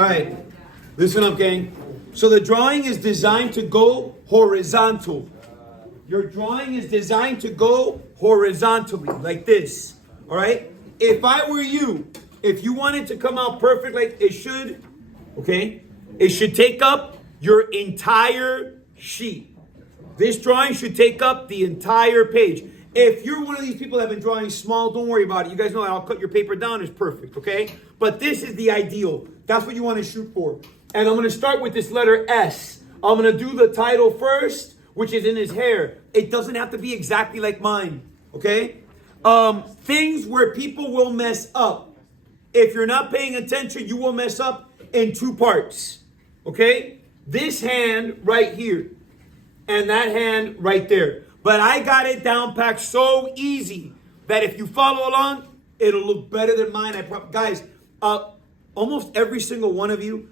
All right, listen up, gang. So the drawing is designed to go horizontal. Your drawing is designed to go horizontally, like this. All right? If I were you, if you wanted to come out perfect like it should, okay, it should take up your entire sheet. This drawing should take up the entire page. If you're one of these people that have been drawing small, don't worry about it. You guys know I'll cut your paper down. It's perfect, okay? But this is the ideal. That's what you want to shoot for. And I'm going to start with this letter S. I'm going to do the title first, which is in his hair. It doesn't have to be exactly like mine, okay? Things where people will mess up. If you're not paying attention, you will mess up in two parts, okay? This hand right here and that hand right there. But I got it down packed so easy that if you follow along, it'll look better than mine. Guys, almost every single one of you,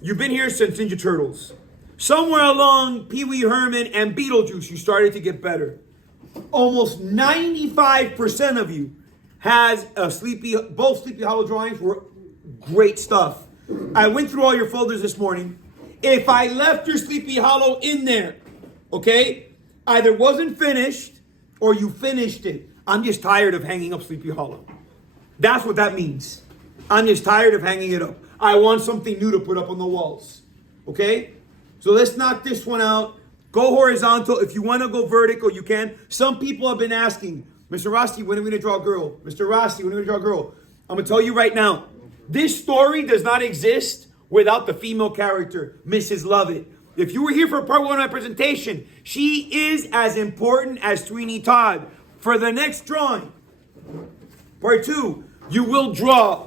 you've been here since Ninja Turtles. Somewhere along Pee Wee Herman and Beetlejuice, you started to get better. Almost 95% of you has both Sleepy Hollow drawings were great stuff. I went through all your folders this morning. If I left your Sleepy Hollow in there, okay, either wasn't finished or you finished it. I'm just tired of hanging up Sleepy Hollow. That's what that means. I'm just tired of hanging it up. I want something new to put up on the walls. Okay? So let's knock this one out. Go horizontal. If you want to go vertical, you can. Some people have been asking, Mr. Rossi, when are we going to draw a girl? Mr. Rossi, when are we going to draw a girl? I'm going to tell you right now. This story does not exist without the female character, Mrs. Lovett. If you were here for part one of my presentation, she is as important as Sweeney Todd. For the next drawing, part two, you will draw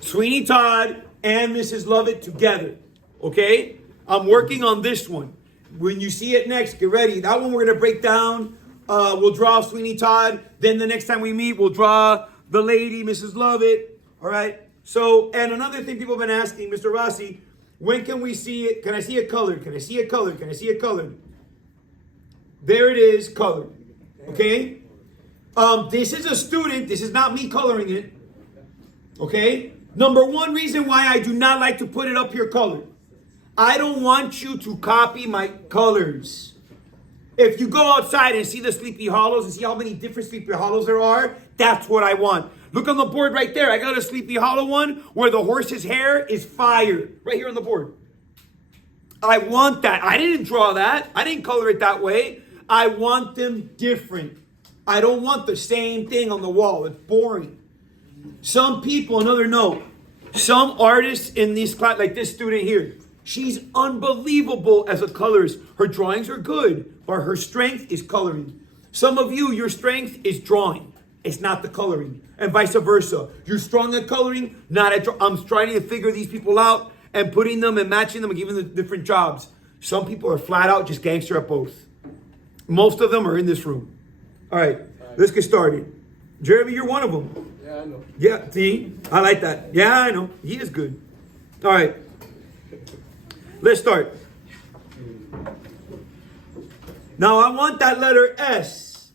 Sweeney Todd and Mrs. Lovett together. Okay? I'm working on this one. When you see it next, get ready. That one we're going to break down. We'll draw Sweeney Todd. Then the next time we meet, we'll draw the lady, Mrs. Lovett. All right? So, and another thing people have been asking, Mr. Rossi, when can we see it? Can I see it colored? Can I see it colored? Can I see it colored? There it is, colored. Okay? This is a student. This is not me coloring it. Okay? Number one reason why I do not like to put it up here colored. I don't want you to copy my colors. If you go outside and see the Sleepy Hollows and see how many different Sleepy Hollows there are, that's what I want. Look on the board right there. I got a Sleepy Hollow one where the horse's hair is fire. Right here on the board. I want that. I didn't draw that. I didn't color it that way. I want them different. I don't want the same thing on the wall. It's boring. Some people, another note, some artists in this class, like this student here, she's unbelievable as a colorist. Her drawings are good, but her strength is coloring. Some of you, your strength is drawing. It's not the coloring. And vice versa. You're strong at coloring, not at I'm trying to figure these people out and putting them and matching them and giving them different jobs. Some people are flat out just gangster at both. Most of them are in this room. All right, let's get started. Jeremy, you're one of them. Yeah, I know. Yeah, see? I like that. Yeah, I know. He is good. All right. Let's start. Now I want that letter S.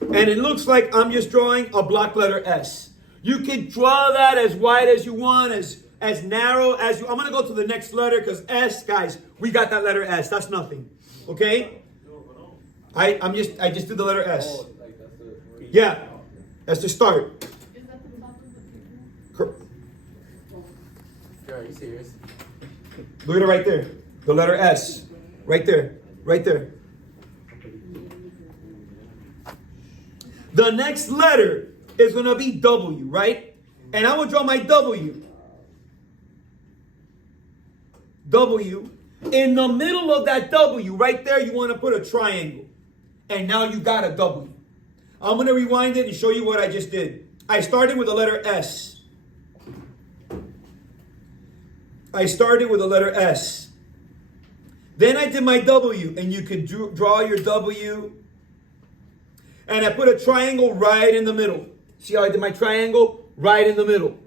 And it looks like I'm just drawing a block letter S. You can draw that as wide as you want, as narrow as you... I'm going to go to the next letter because S, guys, we got that letter S. That's nothing. Okay? I just did the letter S. Yeah. That's the start. Are you serious? Look at it right there. The letter S. Right there. Right there. The next letter is going to be W, right? And I will draw my W. W. In the middle of that W, right there, you want to put a triangle. And now you got a W. I'm going to rewind it and show you what I just did. I started with the letter S. I started with the letter S. Then I did my W, and you can draw your W. And I put a triangle right in the middle. See how I did my triangle? Right in the middle.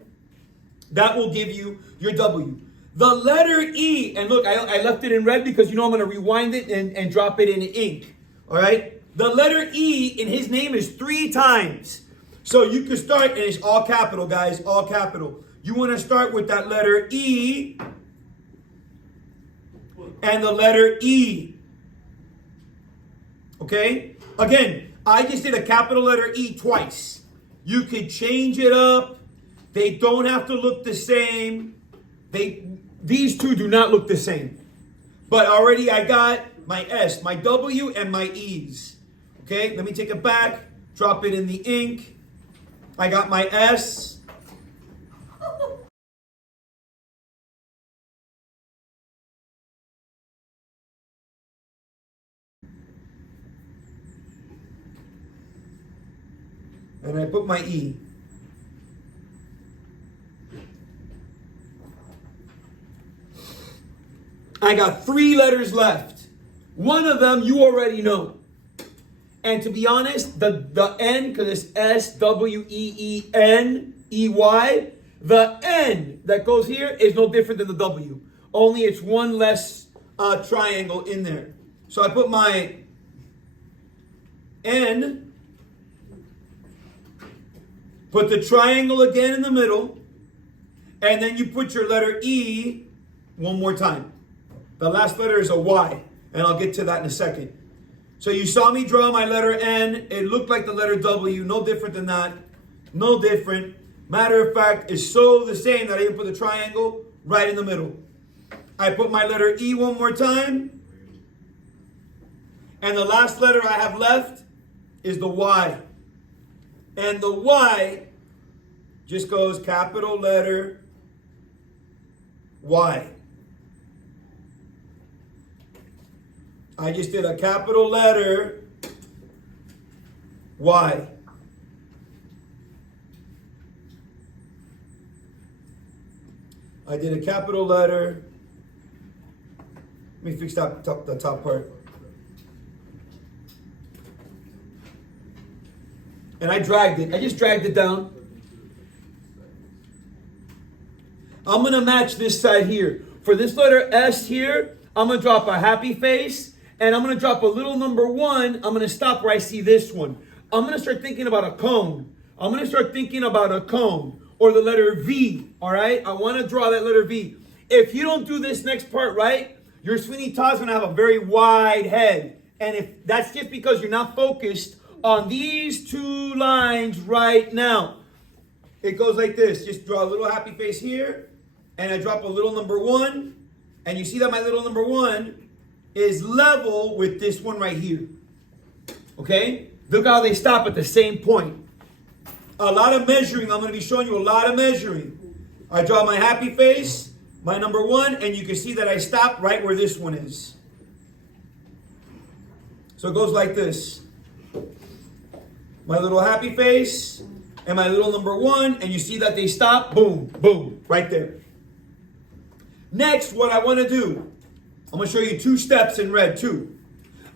That will give you your W. The letter E, and look, I left it in red because you know I'm going to rewind it and drop it in ink. All right? The letter E in his name is 3 times. So you can start, and it's all capital, guys, all capital. You want to start with that letter E and the letter E. Okay? Again, I just did a capital letter E twice. You could change it up. They don't have to look the same. These two do not look the same. But already I got my S, my W, and my E's. Okay, let me take it back, drop it in the ink. I got my S. And I put my E. I got 3 letters left. One of them you already know. And to be honest, the N, because it's S-W-E-E-N-E-Y, the N that goes here is no different than the W. Only it's one less triangle in there. So I put my N, put the triangle again in the middle, and then you put your letter E one more time. The last letter is a Y, and I'll get to that in a second. So you saw me draw my letter N. It looked like the letter W, no different than that. No different. Matter of fact, it's so the same that I even put the triangle right in the middle. I put my letter E one more time. And the last letter I have left is the Y. And the Y just goes capital letter Y. I just did a capital letter Y. I did a capital letter. Let me fix that the top part. And I dragged it. I just dragged it down. I'm going to match this side here. For this letter S here, I'm going to drop a happy face. And I'm going to drop a little number 1. I'm going to stop where I see this one. I'm going to start thinking about a cone. I'm going to start thinking about a cone. Or the letter V. All right? I want to draw that letter V. If you don't do this next part right, your Sweeney Todd's going to have a very wide head. And if that's just because you're not focused on these 2 lines right now. It goes like this. Just draw a little happy face here. And I drop a little number 1. And you see that my little number 1 is level with this one right here. Okay? Look how they stop at the same point. A lot of measuring. I'm going to be showing you a lot of measuring. I draw my happy face, my number 1, and you can see that I stop right where this one is. So it goes like this. My little happy face and my little number 1, and you see that they stop. Boom, boom, right there. Next, what I want to do, I'm going to show you 2 steps in red, too.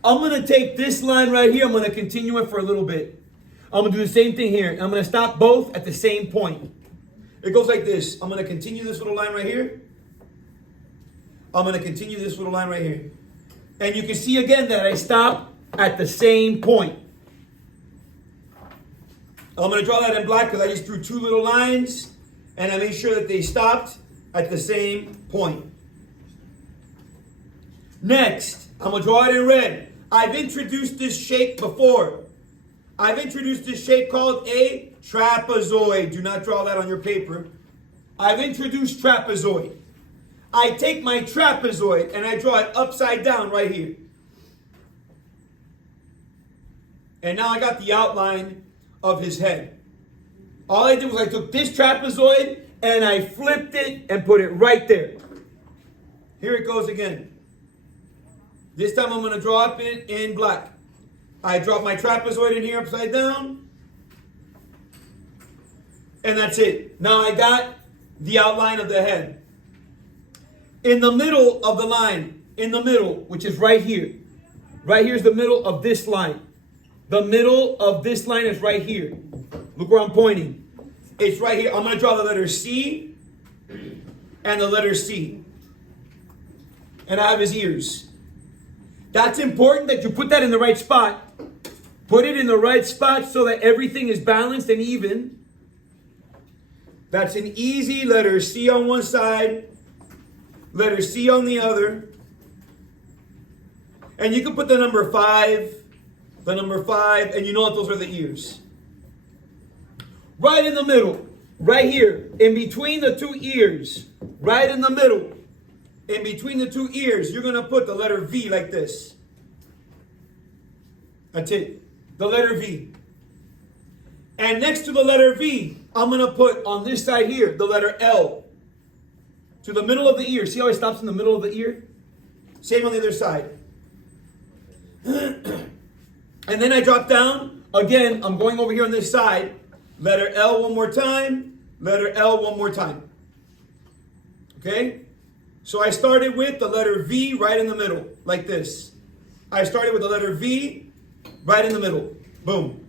I'm going to take this line right here. I'm going to continue it for a little bit. I'm going to do the same thing here. I'm going to stop both at the same point. It goes like this. I'm going to continue this little line right here. I'm going to continue this little line right here. And you can see again that I stop at the same point. I'm going to draw that in black because I just drew 2 little lines. And I made sure that they stopped at the same point. Next, I'm going to draw it in red. I've introduced this shape before. I've introduced this shape called a trapezoid. Do not draw that on your paper. I've introduced trapezoid. I take my trapezoid and I draw it upside down right here. And now I got the outline of his head. All I did was I took this trapezoid and I flipped it and put it right there. Here it goes again. This time I'm going to draw up in black. I drop my trapezoid in here upside down. And that's it. Now I got the outline of the head. In the middle of the line, in the middle, which is right here. Right here is the middle of this line. The middle of this line is right here. Look where I'm pointing. It's right here. I'm going to draw the letter C and the letter C. And I have his ears. That's important that you put that in the right spot. Put it in the right spot so that everything is balanced and even. That's an easy letter C on one side, letter C on the other. And you can put the number 5, and you know what those are the ears. Right in the middle, right here, in between the two ears, right in the middle, in between the two ears, you're going to put the letter V like this. That's it. The letter V. And next to the letter V, I'm going to put on this side here, the letter L. To the middle of the ear. See how it stops in the middle of the ear? Same on the other side. And then I drop down. Again, I'm going over here on this side. Letter L one more time. Letter L one more time. Okay? So I started with the letter V right in the middle, like this. I started with the letter V right in the middle. Boom.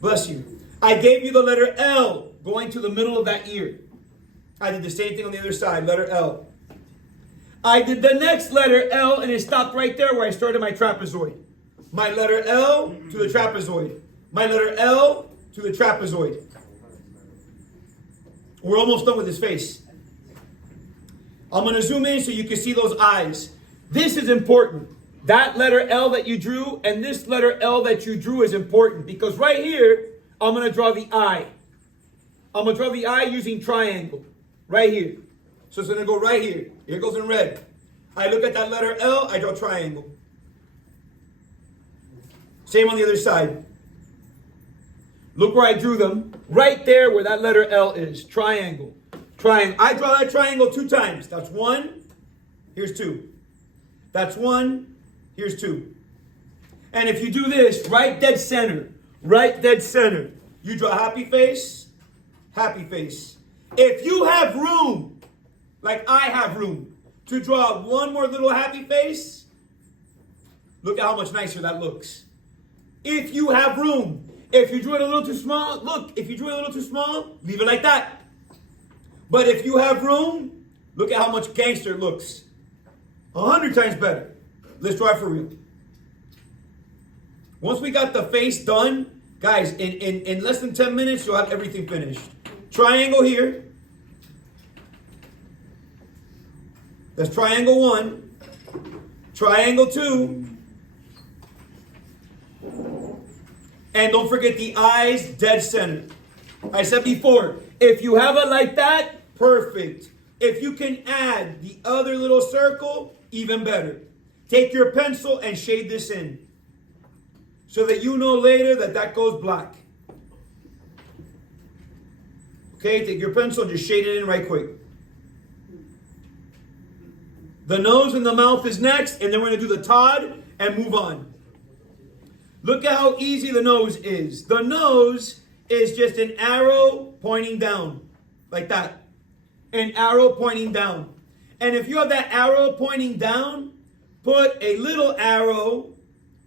Bless you. I gave you the letter L going to the middle of that ear. I did the same thing on the other side, letter L. I did the next letter L and it stopped right there where I started my trapezoid. My letter L to the trapezoid. My letter L to the trapezoid. We're almost done with his face. I'm going to zoom in so you can see those eyes. This is important. That letter L that you drew and this letter L that you drew is important because right here, I'm going to draw the eye. I'm going to draw the eye using triangle. Right here. So it's going to go right here. Here it goes in red. I look at that letter L, I draw triangle. Same on the other side. Look where I drew them. Right there where that letter L is. Triangle. Triangle. I draw that triangle 2 times. That's 1. Here's 2. That's 1. Here's 2. And if you do this, right dead center. Right dead center. You draw happy face. Happy face. If you have room, like I have room, to draw one more little happy face, look at how much nicer that looks. If you have room, if you drew it a little too small, look, if you drew it a little too small, leave it like that. But if you have room, look at how much gangster it looks. 100 times better. Let's try for real. Once we got the face done, guys, in less than 10 minutes, you'll have everything finished. Triangle here. That's triangle 1. Triangle 2. And don't forget the eyes dead center. I said before, if you have it like that, perfect. If you can add the other little circle, even better. Take your pencil and shade this in. So that you know later that that goes black. Okay, take your pencil and just shade it in right quick. The nose and the mouth is next, and then we're going to do the Todd and move on. Look at how easy the nose is. The nose is just an arrow pointing down, like that. An arrow pointing down. And if you have that arrow pointing down, put a little arrow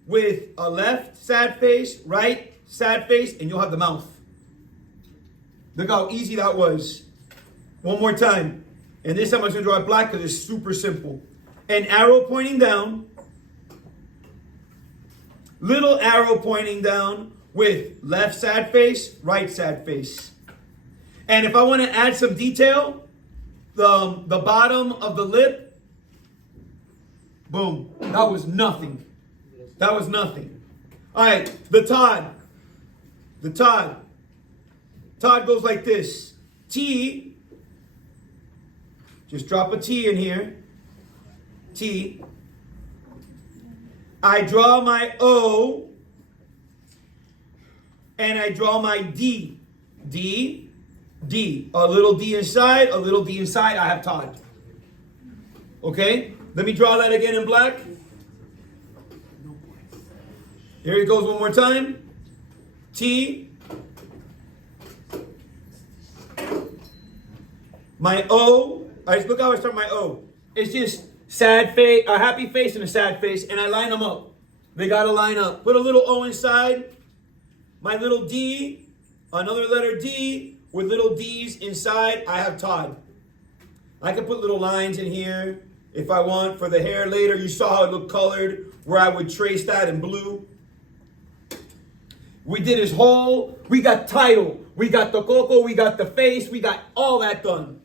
with a left sad face, right sad face, and you'll have the mouth. Look how easy that was. One more time. And this time I'm going to draw it black because it's super simple. An arrow pointing down. Little arrow pointing down with left sad face, right sad face. And if I want to add some detail, the bottom of the lip, boom. That was nothing. That was nothing. All right, the Todd. The Todd. Todd goes like this. T. Just drop a T in here. T. I draw my O. And I draw my D. D. D. A little D inside, a little D inside. I have Todd. Okay? Let me draw that again in black. Here it goes one more time. T. My O. Look how I start my O. It's just sad face, a happy face and a sad face, and I line them up. They gotta line up. Put a little O inside. My little D, another letter D with little D's inside. I have Todd. I can put little lines in here if I want for the hair later. You saw how it looked colored, where I would trace that in blue. We did his whole, we got title, we got the coco, we got the face, we got all that done.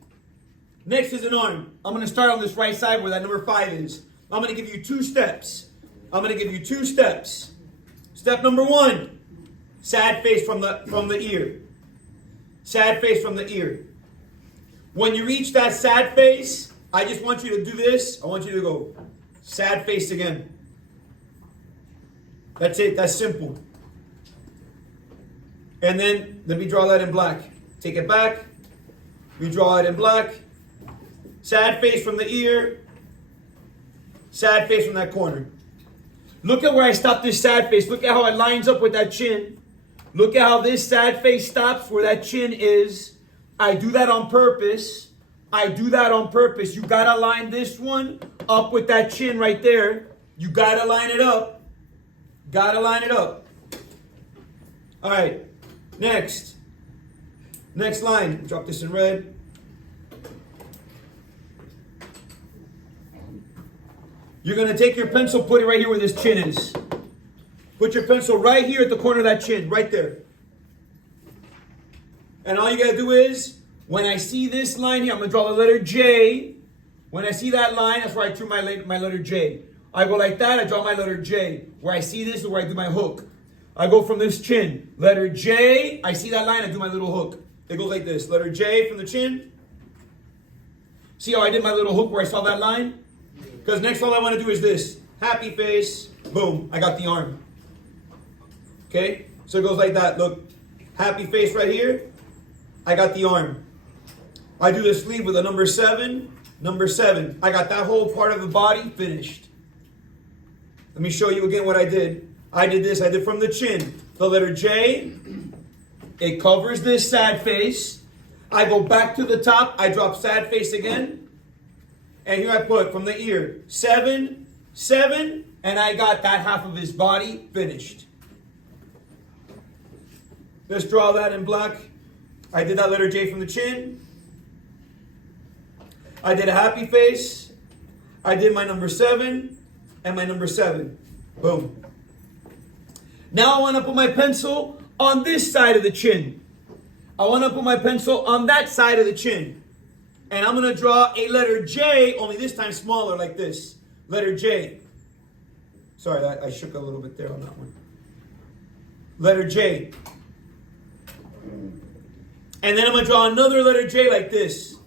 Next is an arm. I'm going to start on this right side where that number 5 is. I'm going to give you 2 steps. Step number 1, sad face from the ear. Sad face from the ear. When you reach that sad face, I just want you to do this. I want you to go sad face again. That's it. That's simple. And then let me draw that in black. Take it back. We draw it in black. Sad face from the ear. Sad face from that corner. Look at where I stopped this sad face. Look at how it lines up with that chin. Look at how this sad face stops where that chin is. I do that on purpose. You gotta line this one up with that chin right there. You gotta line it up. All right. Next line. Drop this in red. You're going to take your pencil, put it right here where this chin is. Put your pencil right here at the corner of that chin, right there. And all you got to do is, when I see this line here, I'm going to draw the letter J. When I see that line, that's where I drew my letter J. I go like that, I draw my letter J. Where I see this is where I do my hook. I go from this chin. Letter J, I see that line, I do my little hook. It goes like this. Letter J from the chin. See how I did my little hook where I saw that line? Because next all I want to do is this. Happy face. Boom. I got the arm. Okay? So it goes like that. Look. Happy face right here. I got the arm. I do the sleeve with a number 7. Number 7. I got that whole part of the body finished. Let me show you again what I did. I did this. I did from the chin. The letter J. It covers this sad face. I go back to the top. I drop sad face again. And here I put from the ear 7, 7. And I got that half of his body finished. Let's draw that in black. I did that letter J from the chin. I did a happy face. I did my number 7 and my number 7. Boom. Now I want to put my pencil on this side of the chin. I want to put my pencil on that side of the chin. And I'm going to draw a letter J, only this time smaller like this. Letter J. Sorry, I shook a little bit there on that one. Letter J. And then I'm going to draw another letter J like this.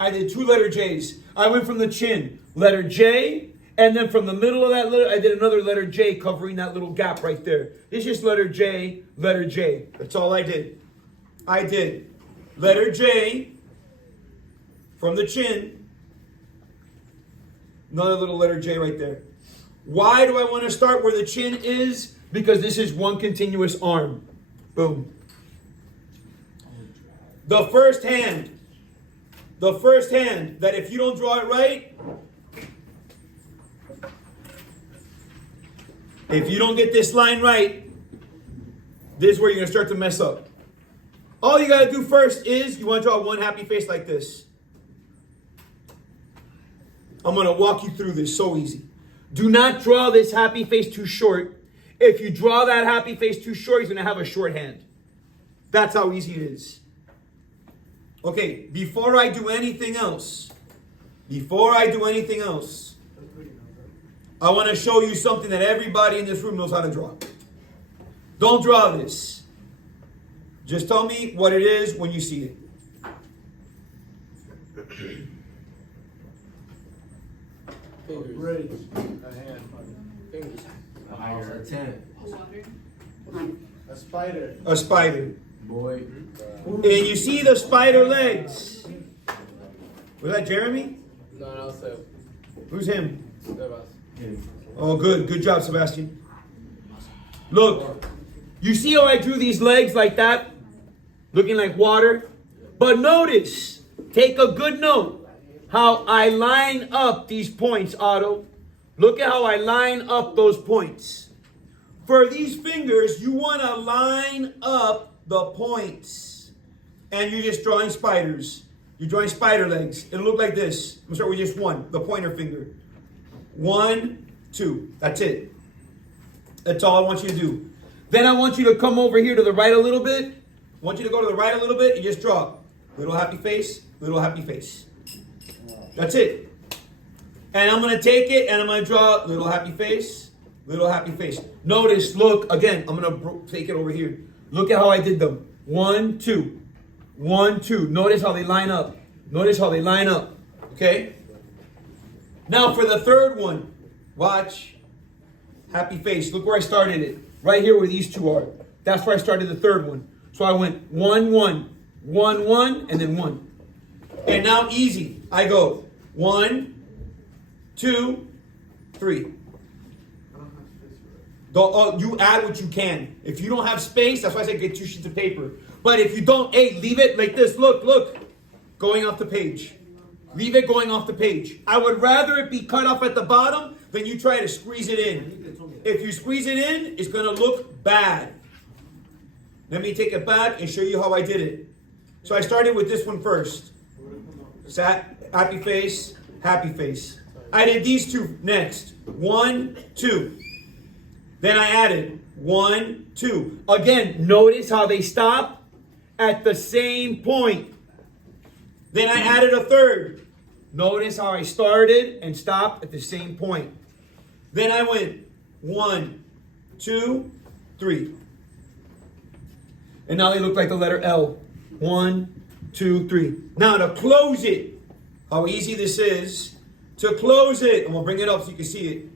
I did 2 letter J's. I went from the chin, letter J, and then from the middle of that letter, I did another letter J covering that little gap right there. It's just letter J, letter J. That's all I did. I did letter J from the chin, another little letter J right there. Why do I want to start where the chin is? Because this is one continuous arm. Boom. The first hand that if you don't draw it right, if you don't get this line right, this is where you're going to start to mess up. All you got to do first is you want to draw one happy face like this. I'm going to walk you through this, so easy. Do not draw this happy face too short. If you draw that happy face too short, he's going to have a short hand. That's how easy it is. Okay, before I do anything else, I want to show you something that everybody in this room knows how to draw. Don't draw this. Just tell me what it is when you see it. Fingers. A hand. Fingers. A 10. A spider. A spider. Boy. And you see the spider legs. Was that Jeremy? No, Seb. Who's him? Sebas. Oh, good. Good job, Sebastian. Look, you see how I drew these legs like that? Looking like water? But notice, take a good note, how I line up these points, Otto. Look at how I line up those points. For these fingers, you want to line up the points. And you're just drawing spiders. You're drawing spider legs. It'll look like this. I'm going to start with just one, the pointer finger. 1, 2. That's it. That's all I want you to do. Then I want you to come over here to the right a little bit. I want you to go to the right a little bit and just draw little happy face, little happy face. That's it. And I'm going to take it and I'm going to draw little happy face, little happy face. Notice, look, again, I'm going to take it over here. Look at how I did them. 1, 2. 1, 2. Notice how they line up. Notice how they line up. Okay? Now for the third one. Watch. Happy face. Look where I started it. Right here where these two are. That's where I started the third one. So I went 1, 1, 1, 1, and then 1. And now easy. I go 1, 2, 3. You add what you can. If you don't have space, that's why I say get 2 sheets of paper. But if you don't, hey, leave it like this. Look. Going off the page. Leave it going off the page. I would rather it be cut off at the bottom than you try to squeeze it in. If you squeeze it in, it's going to look bad. Let me take it back and show you how I did it. So I started with this one first. Happy face, happy face. I did these two next. 1, 2. Then I added 1, 2. Again, notice how they stop at the same point. Then I added a third. Notice how I started and stopped at the same point. Then I went 1, 2, 3. And now they look like the letter L. 1, 2, 3. Now to close it, how easy this is. To close it, I'm going to bring it up so you can see it.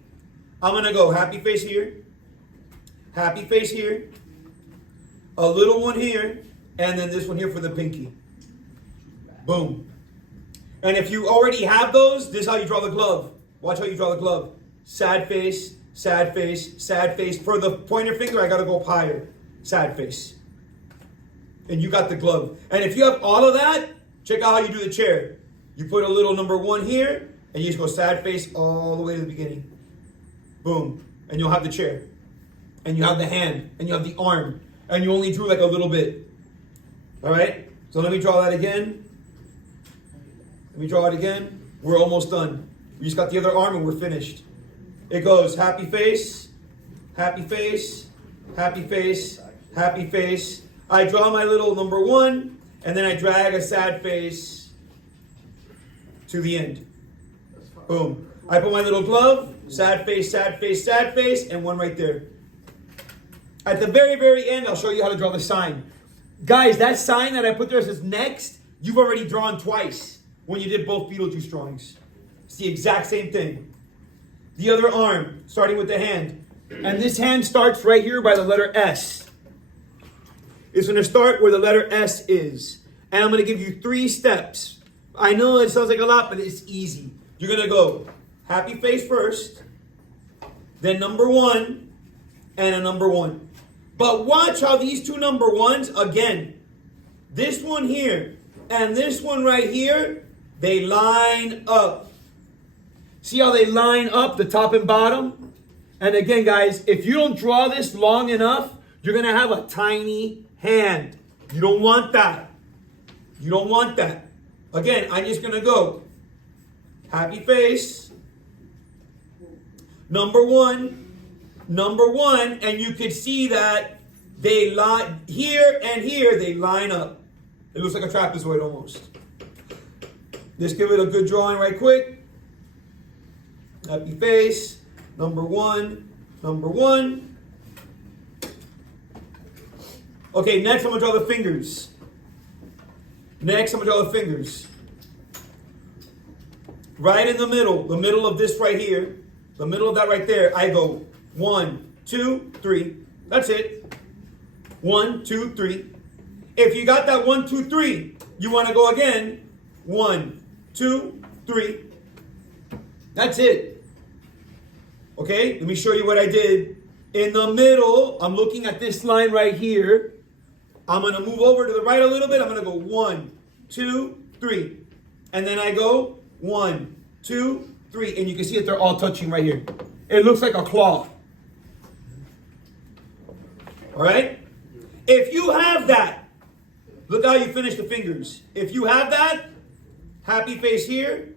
I'm going to go happy face here. Happy face here. A little one here. And then this one here for the pinky. Boom. And if you already have those, this is how you draw the glove. Watch how you draw the glove. Sad face, sad face, sad face. For the pointer finger, I got to go up higher. Sad face. And you got the glove. And if you have all of that, check out how you do the chair. You put a little number 1 here, and you just go sad face all the way to the beginning. Boom. And you'll have the chair. And you have the hand. And you have the arm. And you only drew like a little bit. All right? So let me draw that again. Let me draw it again. We're almost done. We just got the other arm and we're finished. It goes happy face, happy face, happy face, happy face. I draw my little number 1, and then I drag a sad face to the end. Boom. I put my little glove, sad face, sad face, sad face, and one right there. At the very, very end, I'll show you how to draw the sign. Guys, that sign that I put there says next, you've already drawn twice when you did both Beetlejuice drawings. It's the exact same thing. The other arm, starting with the hand. And this hand starts right here by the letter S. It's going to start where the letter S is. And I'm going to give you 3 steps. I know it sounds like a lot, but it's easy. You're going to go happy face first, then number 1, and a number 1. But watch how these 2 number 1s, again, this one here and this one right here, they line up. See how they line up the top and bottom? And again, guys, if you don't draw this long enough, you're going to have a tiny hand. You don't want that. You don't want that. Again, I'm just going to go happy face, number 1, and you can see that they line here and here, they line up. It looks like a trapezoid almost. Just give it a good drawing right quick. Happy face, number 1. Okay, next I'm going to draw the fingers. Right in the middle of this right here, the middle of that right there, I go 1, 2, 3. That's it. 1, 2, 3. If you got that 1, 2, 3, you want to go again. 1, 2, 3. That's it. Okay, let me show you what I did. In the middle, I'm looking at this line right here. I'm going to move over to the right a little bit. I'm going to go 1, 2, 3. And then I go 1, 2, 3. And you can see that they're all touching right here. It looks like a claw. All right? If you have that, look how you finish the fingers. If you have that, happy face here,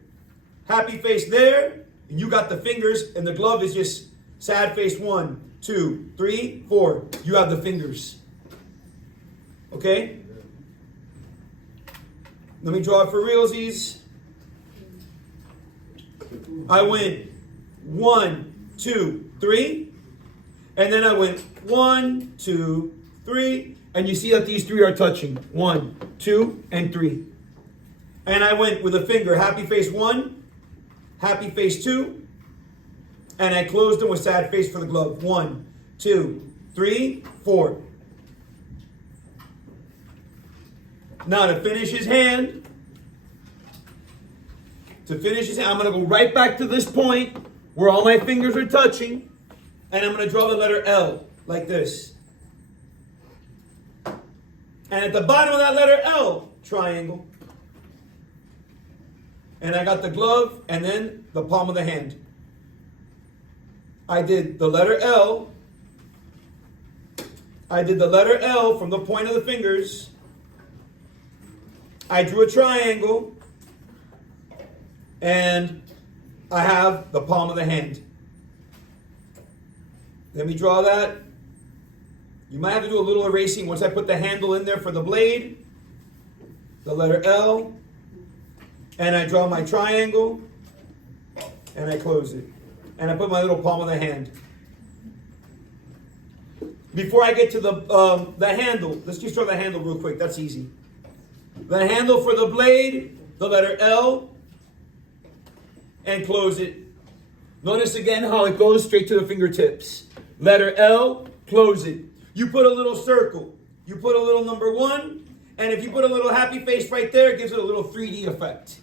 happy face there, and you got the fingers, and the glove is just Sad face 1, 2, 3, 4. You have the fingers. Okay? Let me draw it for realsies. I went 1, 2, 3. And then I went 1, 2, 3. And you see that these 3 are touching. 1, 2, and 3. And I went with a finger, happy face 1, happy face 2. And I closed them with sad face for the glove. 1, 2, 3, 4. Now to finish his hand, I'm going to go right back to this point where all my fingers are touching. And I'm going to draw the letter L like this. And at the bottom of that letter L, triangle. And I got the glove and then the palm of the hand. I did the letter L. I did the letter L from the point of the fingers. I drew a triangle. And I have the palm of the hand. Let me draw that. You might have to do a little erasing once I put the handle in there for the blade. The letter L. And I draw my triangle. And I close it. And I put my little palm of the hand. Before I get to the handle, let's just draw the handle real quick. That's easy. The handle for the blade, the letter L. And close it. Notice again how it goes straight to the fingertips. Letter L, close it. You put a little circle. You put a little number 1. And if you put a little happy face right there, it gives it a little 3D effect.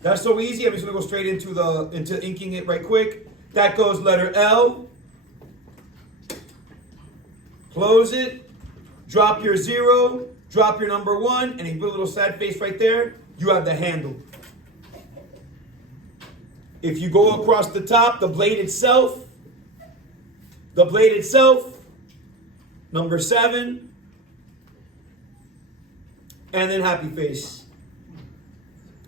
That's so easy. I'm just going to go straight into inking it right quick. That goes letter L. Close it. Drop your 0. Drop your number 1. And if you put a little sad face right there, you have the handle. If you go across the top, the blade itself, number 7, and then happy face.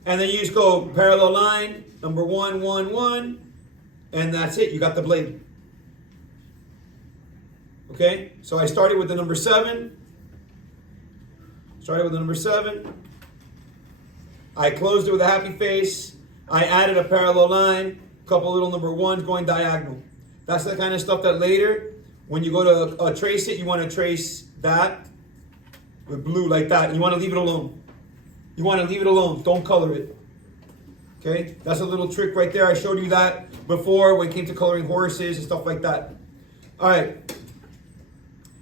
And then you just go parallel line, number 1, 1, 1, and that's it. You got the blade. Okay? So I started with the number 7. I closed it with a happy face. I added a parallel line, a couple little number 1s going diagonal. That's the kind of stuff that later, when you go to trace it, you want to trace that with blue like that. And you want to leave it alone. Don't color it. Okay? That's a little trick right there. I showed you that before when it came to coloring horses and stuff like that. All right.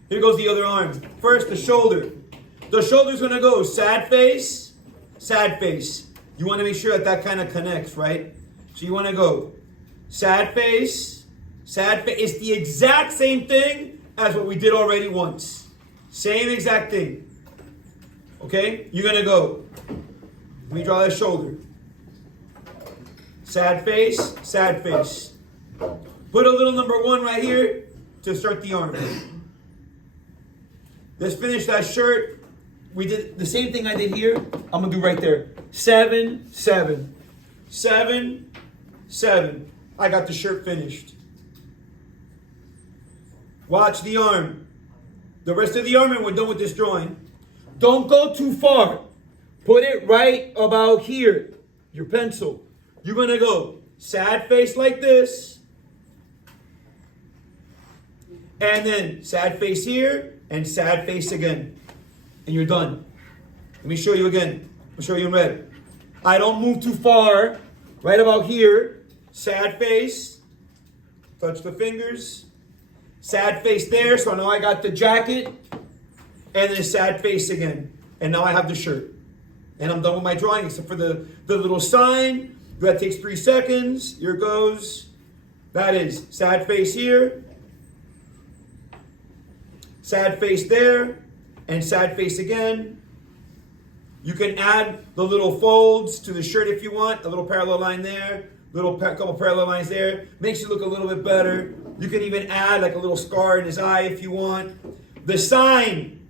Here goes the other arm. First, the shoulder. The shoulder's going to go sad face, sad face. You want to make sure that kind of connects, right? So you want to go sad face, sad face. It's the exact same thing as what we did already once. Same exact thing. Okay? You're going to go. Let me draw that shoulder. Sad face, sad face. Put a little number 1 right here to start the arm. Let's finish that shirt. We did the same thing I did here. I'm going to do right there. 7, 7. 7, 7. I got the shirt finished. Watch the arm. The rest of the arm, and we're done with this drawing. Don't go too far. Put it right about here. Your pencil. You're going to go sad face like this. And then sad face here and sad face again. And you're done. Let me show you again. I'll show you in red. I don't move too far. Right about here. Sad face. Touch the fingers. Sad face there. So now I got the jacket. And then sad face again. And now I have the shirt. And I'm done with my drawing except for the little sign. That takes 3 seconds. Here goes. That is sad face here. Sad face there. And sad face again. You can add the little folds to the shirt if you want. A little parallel line there. Couple parallel lines there. Makes you look a little bit better. You can even add like a little scar in his eye if you want. The sign.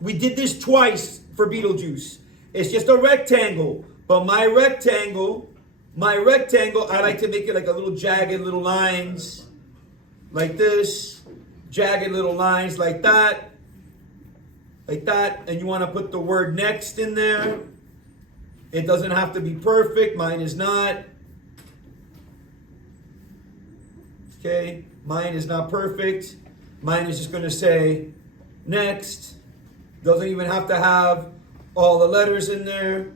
We did this twice for Beetlejuice. It's just a rectangle. But my rectangle My rectangle, I like to make it like a little jagged little lines. Like this. Jagged little lines like that. Like that. And you want to put the word next in there. It doesn't have to be perfect. Mine is not. Okay. Mine is not perfect. Mine is just going to say next. Doesn't even have to have all the letters in there.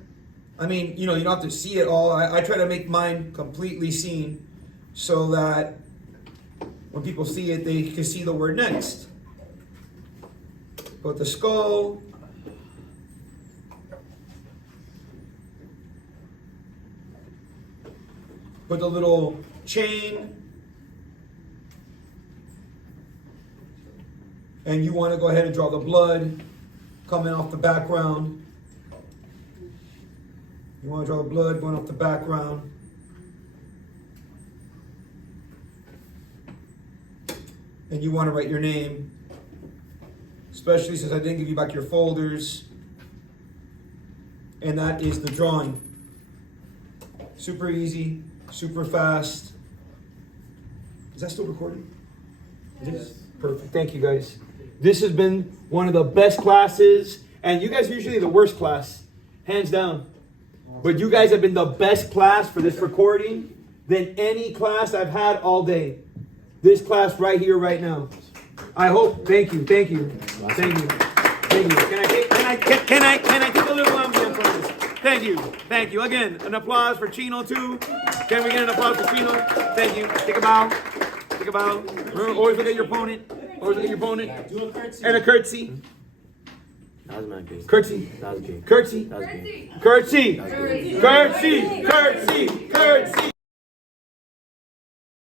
I mean, you don't have to see it all. I try to make mine completely seen so that when people see it, they can see the word next. Put the skull. Put the little chain. And you want to go ahead and draw the blood coming off the background. You want to draw the blood going off the background. And you want to write your name. Especially since I didn't give you back your folders. And that is the drawing. Super easy, super fast. Is that still recording? It is? Perfect. Thank you guys. This has been one of the best classes. And you guys are usually the worst class. Hands down. But you guys have been the best class for this recording than any class I've had all day. This class right here, right now. I hope. Thank you. Can I take a little ambiance on this? Thank you. Again, an applause for Chino too. Can we get an applause for Chino? Thank you. Take a bow. Remember, always look at your opponent. Do a curtsy. And a curtsy. That was not good. Curtsy. That was good. Curtsy. That was good. Curtsy.